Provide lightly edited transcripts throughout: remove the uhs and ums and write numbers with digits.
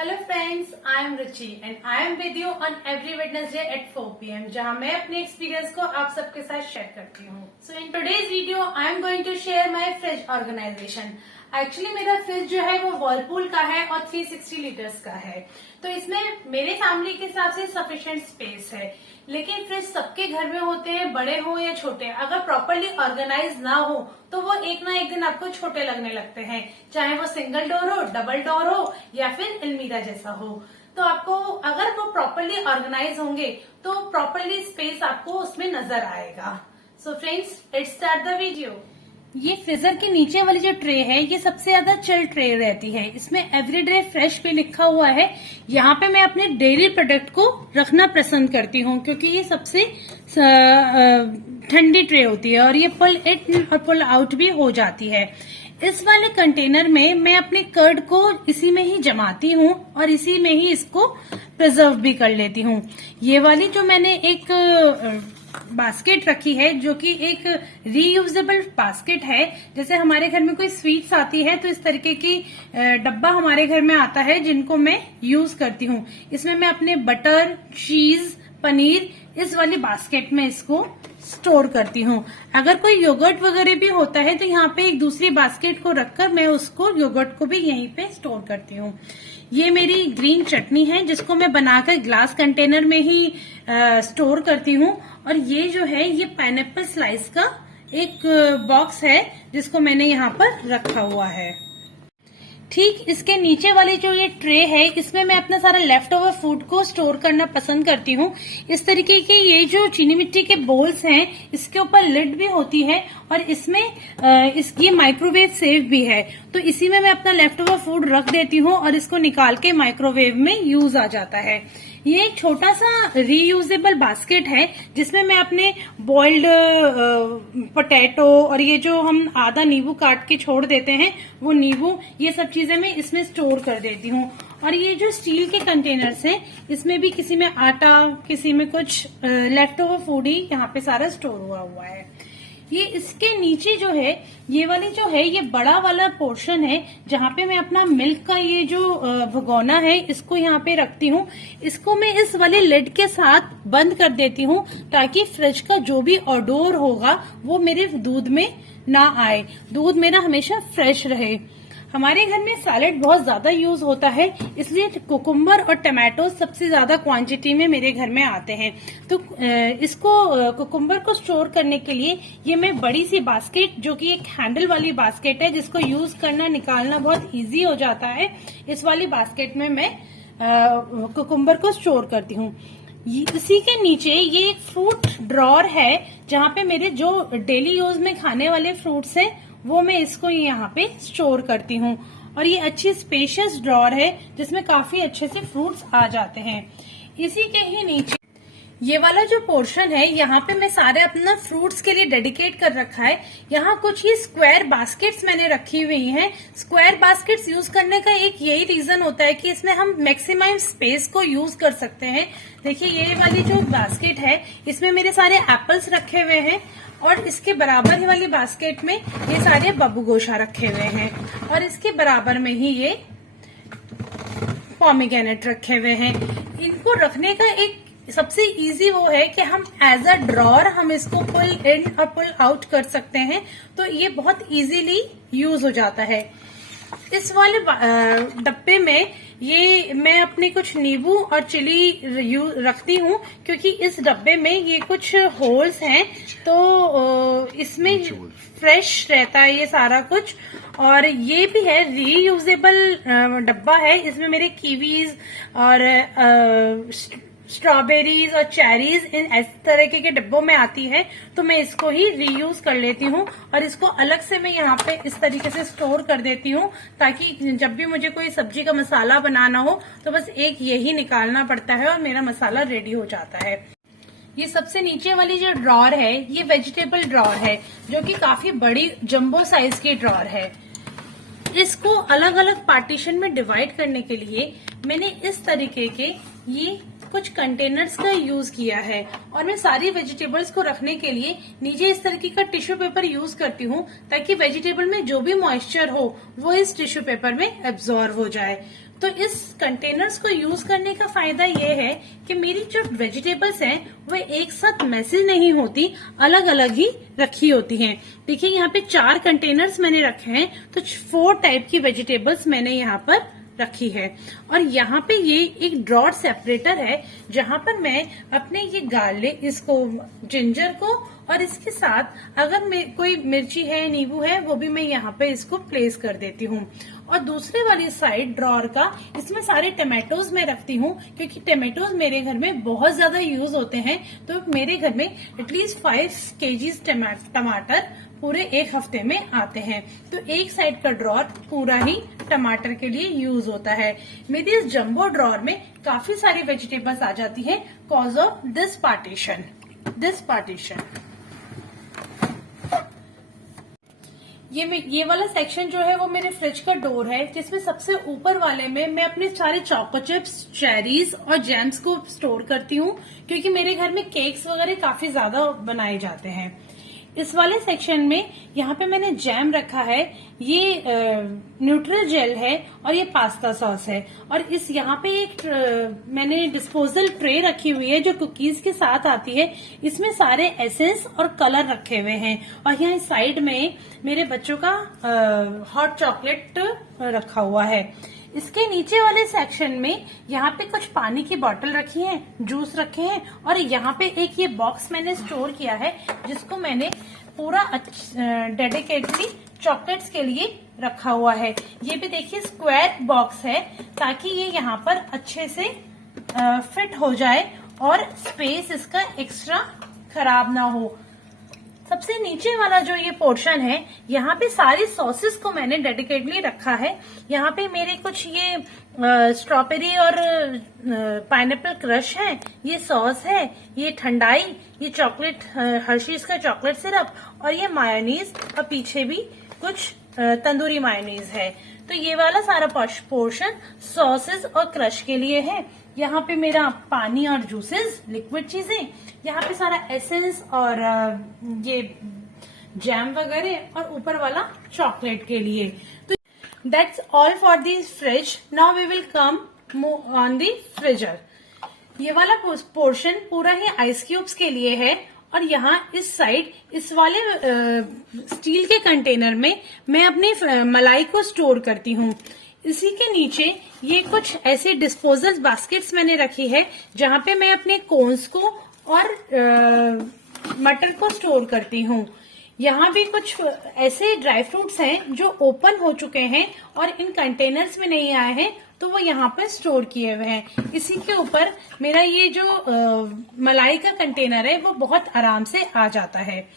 Hello friends, I am Ruchi and I am with you on every Wednesday at 4 PM, जहां मैं अपने experience को आप सबके साथ शेयर करती हूँ। So in today's video I am going to share my fridge organisation. Actually मेरा फ्रिज जो है वो वर्लपूल का है और 360 लीटर्स का है, तो इसमें मेरे फैमिली के हिसाब से सफिशिएंट स्पेस है। लेकिन फ्रिज सबके घर में होते हैं, बड़े हो या छोटे, अगर प्रॉपरली ऑर्गेनाइज ना हो तो वो एक ना एक दिन आपको छोटे लगने लगते हैं, चाहे वो सिंगल डोर हो, डबल डोर हो या फिर अलमीरा जैसा हो। तो आपको अगर वो प्रॉपरली ऑर्गेनाइज होंगे तो प्रॉपरली स्पेस आपको उसमें नजर आएगा। So friends, let's start the video. ये फ्रीजर के नीचे वाली जो ट्रे है ये सबसे ज्यादा चिल ट्रे रहती है। इसमें एवरीडे फ्रेश भी लिखा हुआ है। यहाँ पे मैं अपने डेली प्रोडक्ट को रखना पसंद करती हूँ क्योंकि ये सबसे ठंडी ट्रे होती है और ये पुल इन और पुल आउट भी हो जाती है। इस वाले कंटेनर में मैं अपने कर्ड को इसी में ही जमाती हूँ और इसी में ही इसको प्रिजर्व भी कर लेती हूँ। ये वाली जो मैंने एक बास्केट रखी है जो कि एक रीयूजेबल बास्केट है। जैसे हमारे घर में कोई स्वीट्स आती है तो इस तरीके की डब्बा हमारे घर में आता है जिनको मैं यूज करती हूँ। इसमें मैं अपने बटर, चीज, पनीर इस वाली बास्केट में इसको स्टोर करती हूँ। अगर कोई योगर्ट वगैरह भी होता है तो यहाँ पे एक दूसरी बास्केट को रखकर मैं उसको योगर्ट को भी यहीं पे स्टोर करती हूँ। ये मेरी ग्रीन चटनी है जिसको मैं बनाकर ग्लास कंटेनर में ही स्टोर करती हूँ। और ये जो है ये पाइनएप्पल स्लाइस का एक बॉक्स है जिसको मैंने यहाँ पर रखा हुआ है। ठीक इसके नीचे वाली जो ये ट्रे है इसमें मैं अपना सारा लेफ्ट ओवर फूड को स्टोर करना पसंद करती हूँ। इस तरीके के ये जो चीनी मिट्टी के बोल्स हैं इसके ऊपर लिड भी होती है और इसमें ये माइक्रोवेव सेफ भी है, तो इसी में मैं अपना लेफ्ट ओवर फूड रख देती हूँ और इसको निकाल के माइक्रोवेव में यूज आ जाता है। ये एक छोटा सा रीयूजेबल बास्केट है जिसमें मैं अपने बॉइल्ड पोटैटो और ये जो हम आधा नींबू काट के छोड़ देते हैं वो नींबू, ये सब चीजें मैं इसमें स्टोर कर देती हूँ। और ये जो स्टील के कंटेनर्स हैं इसमें भी किसी में आटा, किसी में कुछ लेफ्ट ओवर फूड ही यहाँ पे सारा स्टोर हुआ है। ये इसके नीचे जो है ये वाली जो है ये बड़ा वाला पोर्शन है जहाँ पे मैं अपना मिल्क का ये जो भगोना है इसको यहाँ पे रखती हूँ। इसको मैं इस वाले लिड के साथ बंद कर देती हूँ ताकि फ्रिज का जो भी ऑडोर होगा वो मेरे दूध में ना आए, दूध मेरा हमेशा फ्रेश रहे। हमारे घर में सैलेड बहुत ज्यादा यूज होता है, इसलिए कुकुम्बर और टमाटो सबसे ज्यादा क्वांटिटी में मेरे घर में आते हैं। तो इसको कुकुम्बर को स्टोर करने के लिए ये मैं बड़ी सी बास्केट, जो कि एक हैंडल वाली बास्केट है जिसको यूज करना निकालना बहुत इजी हो जाता है, इस वाली बास्केट में मैं कुकुम्बर को स्टोर करती हूँ। इसी के नीचे ये एक फ्रूट ड्रॉर है जहाँ पे मेरे जो डेली यूज में खाने वाले फ्रूट्स है वो मैं इसको यहाँ पे स्टोर करती हूँ। और ये अच्छी स्पेशियस ड्रॉर है जिसमें काफी अच्छे से फ्रूट्स आ जाते हैं। इसी के ही नीचे ये वाला जो पोर्शन है यहाँ पे मैं सारे अपना फ्रूट्स के लिए डेडिकेट कर रखा है। यहाँ कुछ ही स्क्वायर बास्केट्स मैंने रखी हुई हैं। स्क्वायर बास्केट्स यूज करने का एक यही रीजन होता है कि इसमें हम मैक्सिमम स्पेस को यूज कर सकते हैं। देखिए ये वाली जो बास्केट है इसमें मेरे सारे एप्पल्स रखे हुए हैं और इसके बराबर ही वाली बास्केट में ये सारे बब्बू गोशा रखे हुए हैं और इसके बराबर में ही ये पॉमीग्रेनेट रखे हुए हैं। इनको रखने का एक सबसे इजी वो है कि हम एज अ ड्रॉर हम इसको पुल इन और पुल आउट कर सकते हैं, तो ये बहुत इजीली यूज हो जाता है। इस वाले डब्बे में ये मैं अपने कुछ नींबू और चिली रखती हूँ क्योंकि इस डब्बे में ये कुछ होल्स हैं तो इसमें फ्रेश रहता है ये सारा कुछ। और ये भी है रीयूजेबल डब्बा है, इसमें मेरे कीवीज और स्ट्रॉबेरीज और चेरीज इन इस तरह के डिब्बों में आती है, तो मैं इसको ही रीयूज कर लेती हूँ और इसको अलग से मैं यहाँ पे इस तरीके से स्टोर कर देती हूँ ताकि जब भी मुझे कोई सब्जी का मसाला बनाना हो तो बस एक यही निकालना पड़ता है और मेरा मसाला रेडी हो जाता है। ये सबसे नीचे वाली जो ड्रॉर है ये वेजिटेबल ड्रॉर है जो कि काफी बड़ी जंबो साइज की ड्रॉर है। इसको अलग अलग पार्टीशन में डिवाइड करने के लिए मैंने इस तरीके के ये कुछ कंटेनर्स का यूज किया है और मैं सारी वेजिटेबल्स को रखने के लिए नीचे इस तरीके का टिश्यू पेपर यूज करती हूँ ताकि वेजिटेबल में जो भी मॉइस्चर हो वो इस टिश्यू पेपर में एब्जॉर्ब हो जाए। तो इस कंटेनर्स को यूज करने का फायदा ये है कि मेरी जो वेजिटेबल्स हैं वो एक साथ मैसेज नहीं होती, अलग अलग ही रखी होती हैं। देखिए यहाँ पे 4 कंटेनर्स मैंने रखे हैं, तो 4 टाइप की वेजिटेबल्स मैंने यहाँ पर रखी है। और यहाँ पे ये एक ड्रॉर सेपरेटर है जहां पर मैं अपने ये गार्लिक, इसको जिंजर को और इसके साथ अगर कोई मिर्ची है, नींबू है, वो भी मैं यहाँ पे इसको प्लेस कर देती हूँ। और दूसरे वाली साइड ड्रॉर का, इसमें सारे टमाटोज मैं रखती हूँ क्योंकि टमाटोज मेरे घर में बहुत ज्यादा यूज होते हैं। तो मेरे घर में एटलीस्ट 5 केजीज टमाटर पूरे एक हफ्ते में आते हैं। तो एक साइड का ड्रॉर पूरा ही टमाटर के लिए यूज होता है। मेरी इस जंबो ड्रॉर में काफी सारी वेजिटेबल्स आ जाती है कॉज ऑफ दिस पार्टीशन। ये वाला सेक्शन जो है वो मेरे फ्रिज का डोर है, जिसमें सबसे ऊपर वाले में मैं अपने सारे चोको चिप्स, चेरीज और जैम्स को स्टोर करती हूँ क्योंकि मेरे घर में केक्स वगैरह काफी ज्यादा बनाए जाते हैं। इस वाले सेक्शन में यहाँ पे मैंने जैम रखा है, ये न्यूट्रल जेल है और ये पास्ता सॉस है। और इस यहाँ पे एक मैंने डिस्पोजल ट्रे रखी हुई है जो कुकीज के साथ आती है। इसमें सारे एसेंस और कलर रखे हुए हैं। और यहाँ साइड में मेरे बच्चों का हॉट चॉकलेट रखा हुआ है। इसके नीचे वाले सेक्शन में यहाँ पे कुछ पानी की बोतल रखी है, जूस रखे हैं और यहाँ पे एक ये बॉक्स मैंने स्टोर किया है जिसको मैंने पूरा डेडिकेटली चॉकलेट्स के लिए रखा हुआ है। ये भी देखिए स्क्वायर बॉक्स है ताकि ये यहाँ पर अच्छे से फिट हो जाए और स्पेस इसका एक्स्ट्रा खराब ना हो। सबसे नीचे वाला जो ये पोर्शन है, यहाँ पे सारी सॉसेस को मैंने डेडिकेटली रखा है। यहाँ पे मेरे कुछ ये स्ट्रॉबेरी और पाइनएप्पल क्रश है, ये सॉस है, ये ठंडाई, ये चॉकलेट हर्शीज का चॉकलेट सिरप और ये मायोनीज और पीछे भी कुछ तंदूरी मायोनीज है। तो ये वाला सारा पोर्शन सॉसेस और क्रश के लिए है। यहाँ पे मेरा पानी और जूसेस, लिक्विड चीजें, यहाँ पे सारा एसेंस और ये जैम वगैरह और ऊपर वाला चॉकलेट के लिए। तो that's all for the fridge. Now we will come on the freezer. ये वाला पोर्शन पूरा ही आइस क्यूब्स के लिए है। और यहाँ इस साइड इस वाले स्टील के कंटेनर में मैं अपनी मलाई को स्टोर करती हूँ। इसी के नीचे ये कुछ ऐसे डिस्पोजल बास्केट्स मैंने रखी है जहां पे मैं अपने कोन्स को और मटर को स्टोर करती हूँ। यहाँ भी कुछ ऐसे ड्राई फ्रूट्स हैं जो ओपन हो चुके हैं और इन कंटेनर्स में नहीं आए हैं, तो वो यहाँ पर स्टोर किए हुए हैं। इसी के ऊपर मेरा ये जो मलाई का कंटेनर है वो बहुत आराम से आ जाता है।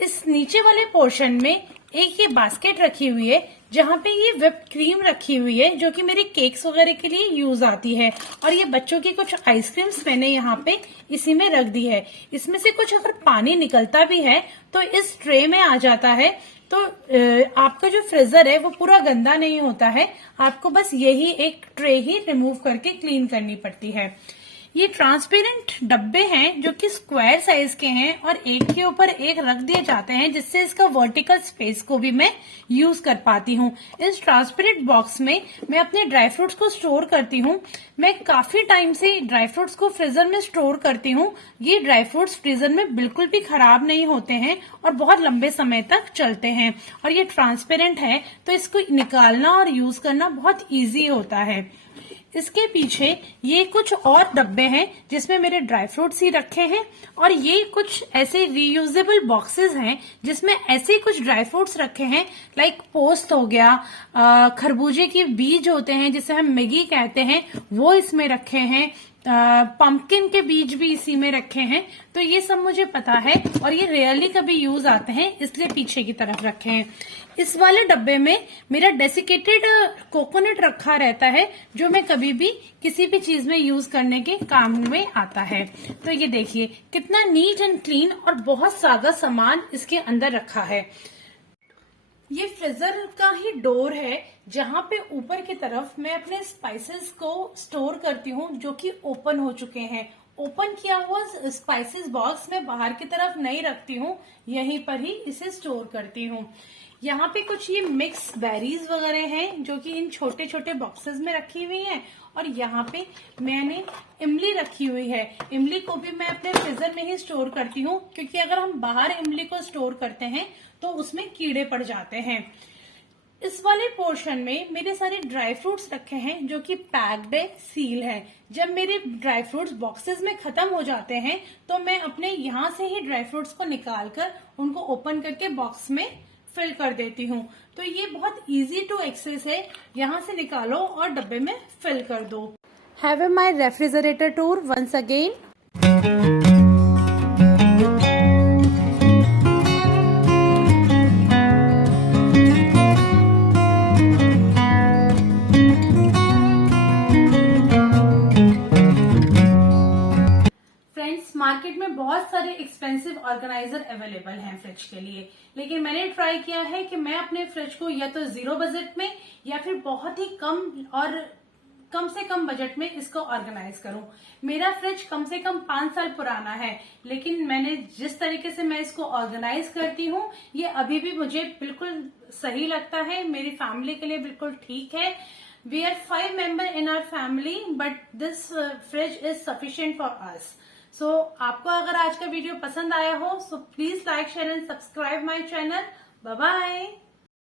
इस नीचे वाले पोर्शन में एक ये बास्केट रखी हुई है जहाँ पे ये व्हिप्ड क्रीम रखी हुई है जो कि मेरे केक्स वगैरह के लिए यूज आती है। और ये बच्चों की कुछ आइसक्रीम्स मैंने यहाँ पे इसी में रख दी है। इसमें से कुछ अगर पानी निकलता भी है तो इस ट्रे में आ जाता है। तो आपका जो फ्रीजर है वो पूरा गंदा नहीं होता है, आपको बस यही एक ट्रे ही रिमूव करके क्लीन करनी पड़ती है। ये ट्रांसपेरेंट डब्बे हैं जो कि स्क्वायर साइज के हैं और एक के ऊपर एक रख दिए जाते हैं जिससे इसका वर्टिकल स्पेस को भी मैं यूज कर पाती हूँ। इस ट्रांसपेरेंट बॉक्स में मैं अपने ड्राई फ्रूट्स को स्टोर करती हूँ। मैं काफी टाइम से ड्राई फ्रूट्स को फ्रीजर में स्टोर करती हूँ। ये ड्राई फ्रूट्स फ्रीजर में बिल्कुल भी खराब नहीं होते हैं और बहुत लंबे समय तक चलते हैं। और ये ट्रांसपेरेंट है तो इसको निकालना और यूज करना बहुत ईजी होता है। इसके पीछे ये कुछ और डब्बे हैं जिसमें मेरे ड्राई फ्रूट्स ही रखे हैं और ये कुछ ऐसे रीयूजेबल बॉक्सेस हैं जिसमें ऐसे कुछ ड्राई फ्रूट्स रखे हैं, लाइक पोस्त हो गया, खरबूजे के बीज होते हैं जिसे हम मैगी कहते हैं, वो इसमें रखे हैं, पंपकिन के बीज भी इसी में रखे हैं। तो ये सब मुझे पता है और ये रेयरली कभी यूज आते हैं, इसलिए पीछे की तरफ रखे हैं। इस वाले डब्बे में मेरा डेसिकेटेड कोकोनट रखा रहता है जो मैं कभी भी किसी भी चीज में यूज करने के काम में आता है। तो ये देखिए कितना नीट एंड क्लीन और बहुत सादा सामान इसके अंदर रखा है। ये फ्रीजर का ही डोर है जहां पे ऊपर की तरफ मैं अपने स्पाइसेस को स्टोर करती हूँ जो कि ओपन हो चुके हैं। ओपन किया हुआ स्पाइसेस बॉक्स मैं बाहर की तरफ नहीं रखती हूँ, यहीं पर ही इसे स्टोर करती हूँ। यहाँ पे कुछ ये मिक्स बेरीज वगैरह हैं जो कि इन छोटे छोटे बॉक्सेस में रखी हुई हैं, और यहाँ पे मैंने इमली रखी हुई है। इमली को भी मैं अपने फ्रीजर में ही स्टोर करती हूँ, क्योंकि अगर हम बाहर इमली को स्टोर करते हैं तो उसमें कीड़े पड़ जाते हैं। इस वाले पोर्शन में मेरे सारे ड्राई फ्रूट्स रखे हैं जो कि पैक्ड है, सील है। जब मेरे ड्राई फ्रूट्स बॉक्सेस में खत्म हो जाते हैं तो मैं अपने यहाँ से ही ड्राई फ्रूट्स को निकालकर उनको ओपन करके बॉक्स में फिल कर देती हूँ। तो ये बहुत इजी टू एक्सेस है, यहाँ से निकालो और डब्बे में फिल कर दो। Have my refrigerator tour once again. Market में बहुत सारे एक्सपेंसिव ऑर्गेनाइजर अवेलेबल हैं फ्रिज के लिए, लेकिन मैंने ट्राई किया है कि मैं अपने फ्रिज को या तो जीरो बजट में या फिर बहुत ही कम से कम बजट में इसको ऑर्गेनाइज करूं। मेरा फ्रिज कम से कम 5 साल पुराना है, लेकिन मैंने जिस तरीके से मैं इसको ऑर्गेनाइज करती हूं ये अभी भी मुझे बिल्कुल सही लगता है, मेरी फैमिली के लिए बिल्कुल ठीक है। We are 5 member in our family, but this fridge is sufficient for us. So आपको अगर आज का वीडियो पसंद आया हो, so please like, share and subscribe my channel. Bye bye.